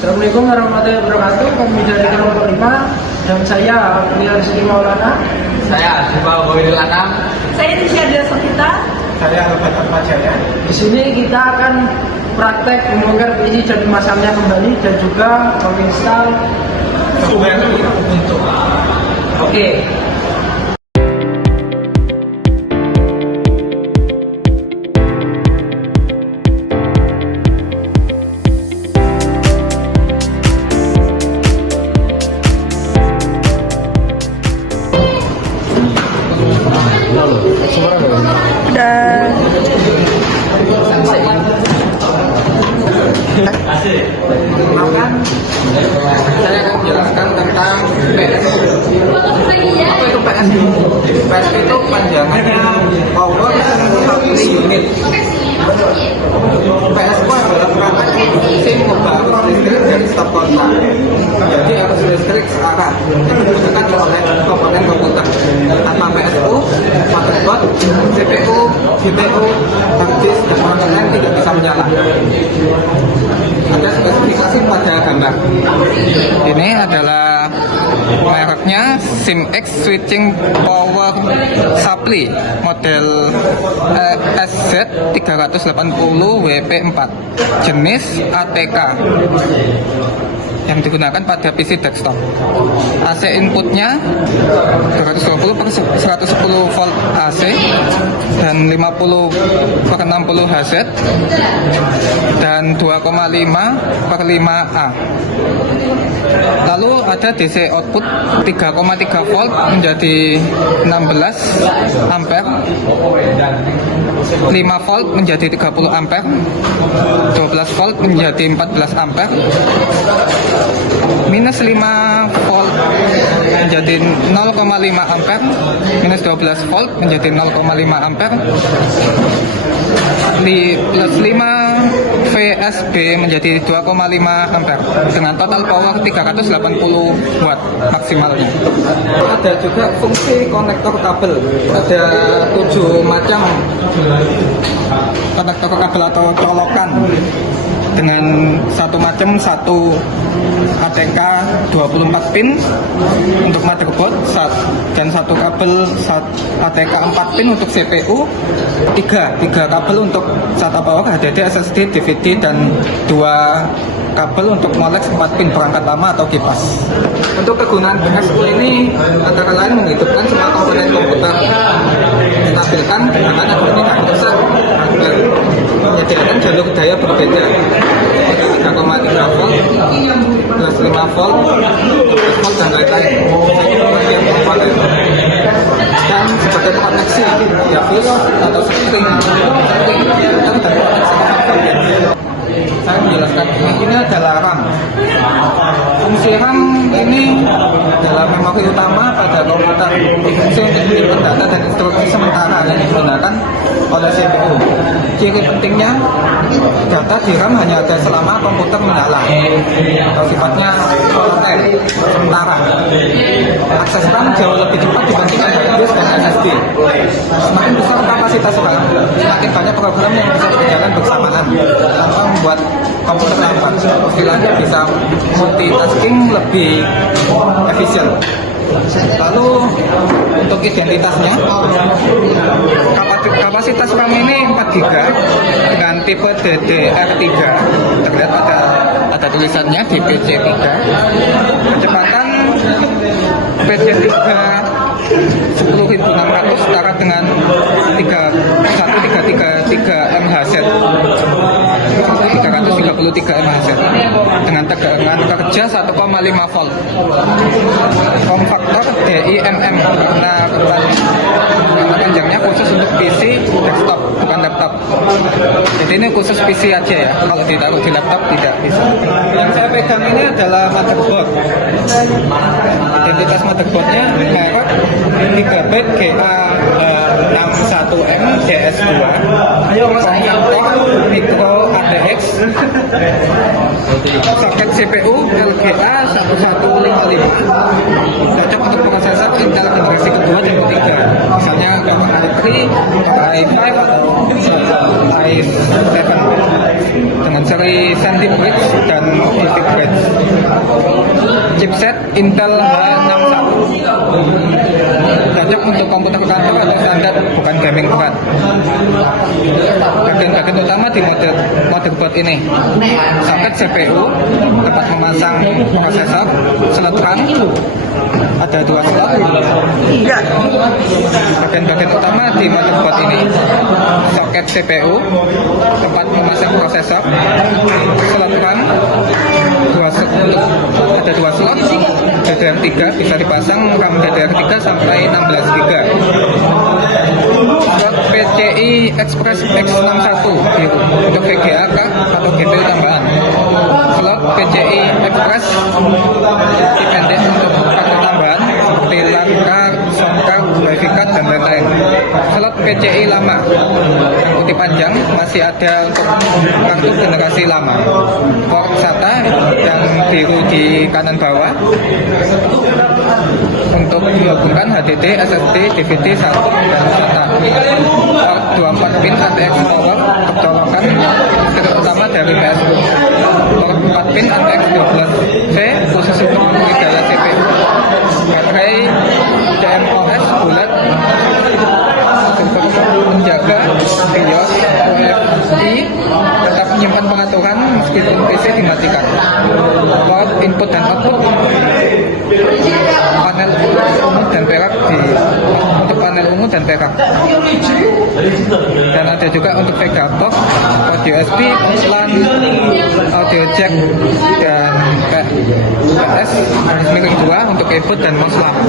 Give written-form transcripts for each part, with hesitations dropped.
Assalamualaikum warahmatullahi wabarakatuh. Kami dari kelompok 5 dan saya Ria Rizky Maulana. Saya Siva Boydul Anam. Saya Tisha Dia Sokita. Saya Albat Atmajaya. Di sini kita akan praktek membongkar isi dan memasangnya kembali dan juga menginstal software Ubuntu. Oke. Dan Perkenalkan, saya akan menjelaskan tentang PS. Apa itu PS? PS itu panjangannya Power Supply Unit. PS itu adalah perangkat SIM mobile listrik dan stop kontak. Jadi arus listrik searah dibutuhkan oleh komponen komputer. Tanpa PSU, motherboard, CPU, GPU, hard disk, dan lain-lain tidak bisa menyala. Ada spesifikasi pada gambar. Ini adalah mereknya SIMX Switching Power Supply model SZ380WP4 jenis ATK yang digunakan pada PC desktop. AC inputnya 220 per 110 volt AC dan 50 per 60 Hz dan 2,5 per 5A. Lalu ada DC output 3,3 volt menjadi 16 ampere, 5 volt menjadi 30 ampere, 12 volt menjadi 14 ampere, minus 5 volt menjadi 0,5 ampere, minus 12 volt menjadi 0,5 ampere, plus 5 VSB menjadi 2,5 ampere dengan total power 380 watt maksimalnya. Ada juga fungsi konektor kabel. Ada 7 macam konektor kabel atau colokan dengan satu ATK 24 pin untuk motherboard dan satu kabel ATK 4 pin untuk CPU, tiga kabel untuk SATA power, HDD, SSD, DVD, dan 2 kabel untuk molex 4 pin perangkat lama atau kipas. Untuk kegunaan PSU ini antara lain menghidupkan semua komponen komputer, stabilkan dengan tidak rusak, menyediakan jalur daya berbeda 3,3 volt, plus 5 volt, 12 volt, dan lain-lain. Bagian komponen dan sebagai koneksi ya fuse atau string dan koneksi. Saya menjelaskan ini adalah RAM. Fungsi RAM ini adalah memori utama pada komputer, fungsi untuk menyimpan data dan instruksi sementara yang digunakan oleh CPU. Ciri pentingnya, data di RAM hanya ada selama komputer menyala atau sifatnya volatile, sementara. Akses RAM jauh lebih cepat dibandingkan hard disk dan SSD. Semakin besar kapasitas RAM, semakin banyak program yang bisa berjalan bersamaan tanpa membuat komputer lambat. Istilahnya bisa multitasking lebih efisien. Lalu untuk identitasnya, kapasitas RAM ini 4 GB dengan tipe DDR3. Terlihat ada tulisannya di PC3. Kecepatan PC3 10.600 setara dengan 1333 MHz 333 MHz dengan tegangan kerja 1,5 volt. Form factor DIMM karena panjangnya khusus untuk PC desktop, bukan laptop. Jadi ini khusus PC aja ya, kalau ditaruh di laptop tidak bisa. Yang saya pegang ini adalah motherboard. Identitas motherboardnya merek Gigabyte GA61M DS2 konektor micro ATX, soket CPU LGA 1155, cocok untuk prosesor Intel generasi kedua dan ketiga, misalnya Core i3, Core i5 atau i7. dengan seri Sandy Bridge dan Vivid Bridge. Chipset Intel H61, cocok untuk komputer kantor atau standar, bukan gaming berat. Bagian-bagian utama di motherboard ini: soket CPU, tempat memasang prosesor, slot RAM, ada 2 slot. Bagian-bagian utama di motherboard ini: soket CPU, tempat memasang prosesor, slot RAM, ada 2 slot, DDR3 bisa dipasang RAM DDR3 sampai 16 GB. Slot PCI Express X61 untuk VGA atau GPU tambahan. Slot PCI Express dipendek untuk kartu tambahan seperti LAN card, sound card, wifi card, dan lain-lain. Slot PCI lama yang putih panjang masih ada untuk kartu generasi lama. Port SATA yang biru di kanan bawah untuk menghubungkan HDD, SSD, DVD, SATA, dan SATA. Port 24 pin ATX power untuk colokan listrik utama dari PS4. Port 4 pin ATX 12V khusus untuk memberi daya CPU. Baterai CMOS bulat untuk menjaga BIOS UEFI tetap menyimpan pengaturan meskipun PC dimatikan. Port input dan output panel ungu dan perak untuk panel ungu dan perak. Dan ada juga untuk Vega box, port USB, LAN, audio jack, dan PS miring 2 untuk keyboard dan mouse lamp.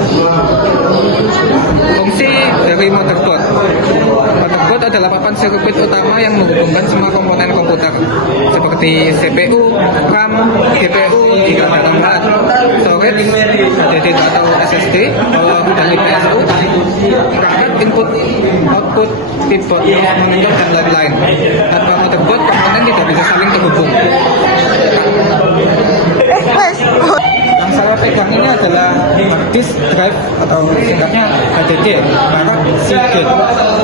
Fungsi dari motherboard adalah papan sirkuit utama yang menghubungkan semua komponen komputer seperti CPU, RAM, GPU, giga dalam RAM, storage, HDD atau SSD, power dari PSU, perangkat input, output, keyboard, monitor, dan lain-lain. Tanpa motherboard, komponen tidak bisa saling terhubung. Yang saya pegang ini adalah hard disk drive atau singkatnya HDD, merek Seagate.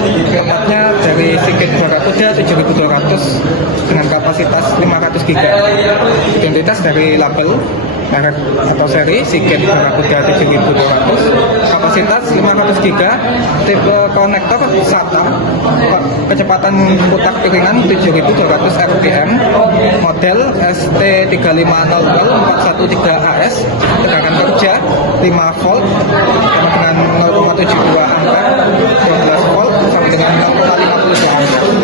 Formatnya dari Seagate Barakuda 7200 dengan kapasitas 500 GB. Identitas dari label merek atau seri Seagate Barakuda 7200, kapasitas 500 GB, tipe konektor SATA, kecepatan putar piringan 7200 RPM, model ST350L413AS, tegangan kerja 5 volt sama dengan 0,72 ampere, 12 volt sampai dengan 0,52 ampere.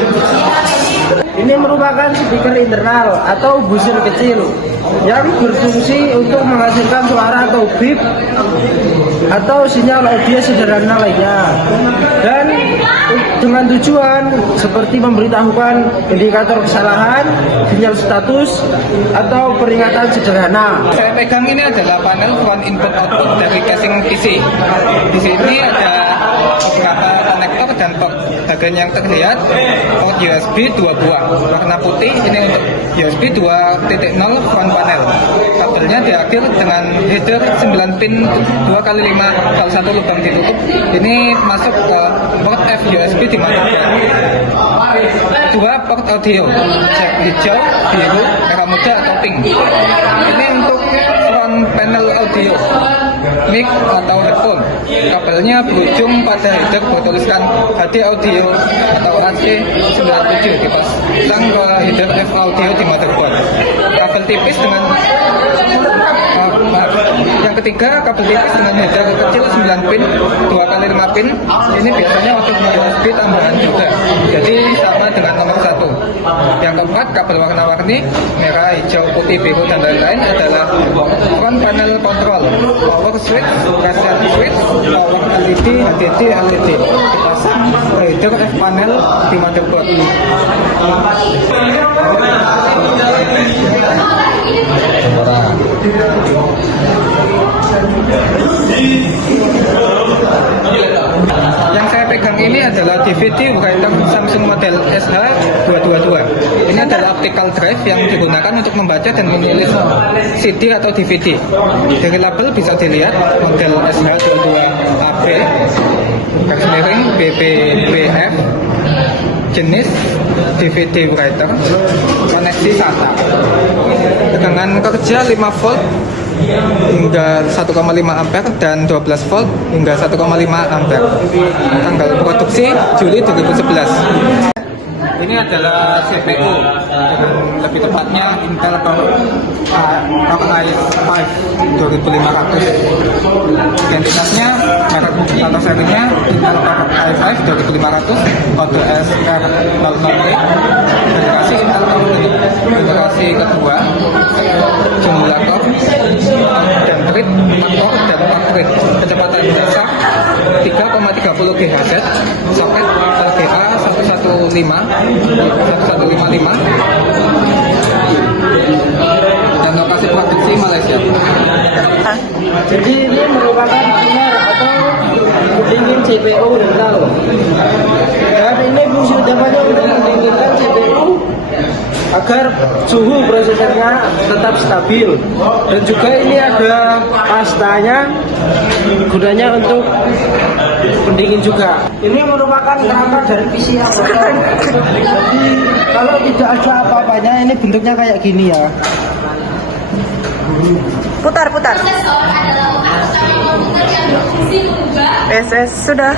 Ini merupakan speaker internal atau buzzer kecil yang berfungsi untuk menghasilkan suara atau bip atau sinyal audio sederhana lainnya, dan dengan tujuan seperti memberitahukan indikator kesalahan, sinyal status, atau peringatan sederhana. Saya pegang ini adalah panel front input output dari casing PC. Di sini ada beberapa konektor dan port. Bagian yang terlihat port USB 2 buah warna putih, ini untuk USB 2.0 front panel. Kabelnya diakhir dengan header 9 pin 2x5, kalau satu lubang ditutup. Ini masuk ke port F USB di motherboard. 2 port audio, jack hijau, biru, merah muda atau pink. Ini untuk front panel audio, mic atau headphone. Kabelnya berujung pada header bertuliskan HD audio atau AC97 dipasang ke header F audio di motherboard. Kabel tipis dengan yang ketiga, kabel tipis dengan header kecil 9 pin 2x5 pin. Ini biasanya untuk USB tambahan juga, jadi sama dengan nomor 1. Yang keempat, kabel warna-warni merah, hijau, putih, biru, dan lain-lain adalah front panel control, power switch, reset switch, power LED, HDD, LED dipasang ke header F panel di motherboard. Yang saya pegang ini adalah DVD writer Samsung model SH222. Ini adalah optical drive yang digunakan untuk membaca dan menulis CD atau DVD. Dari label bisa dilihat model SH22AB, garis miring BBBF jenis DVD writer, koneksi SATA, tegangan kerja 5 volt hingga 1,5 ampere dan 12 volt hingga 1,5 ampere. Tanggal produksi Juli 2011. Ini adalah CPU, dengan lebih tepatnya Intel Core i5 2500. Identitasnya merek atau serinya Intel Core i5 2500, kode SR00E, generasi Intel Core generasi kedua, jumlah core dan thread 4 core dan 4 thread, kecepatan dasar 3,30 GHz, soket LGA 1155 dan lokasi produksi Malaysia. Jadi ini merupakan timer atau pendingin CPU rental. Dan ini fungsi utamanya untuk mendinginkan CPU agar suhu prosesornya tetap stabil. Dan juga ini ada pastanya, gunanya untuk pendingin juga. Ini merupakan kerangka dari PC yang bocor. Jadi kalau tidak ada apa-apanya, ini bentuknya kayak gini ya. Putar. Prosesor adalah komputer yang berfungsi mengubah SS sudah.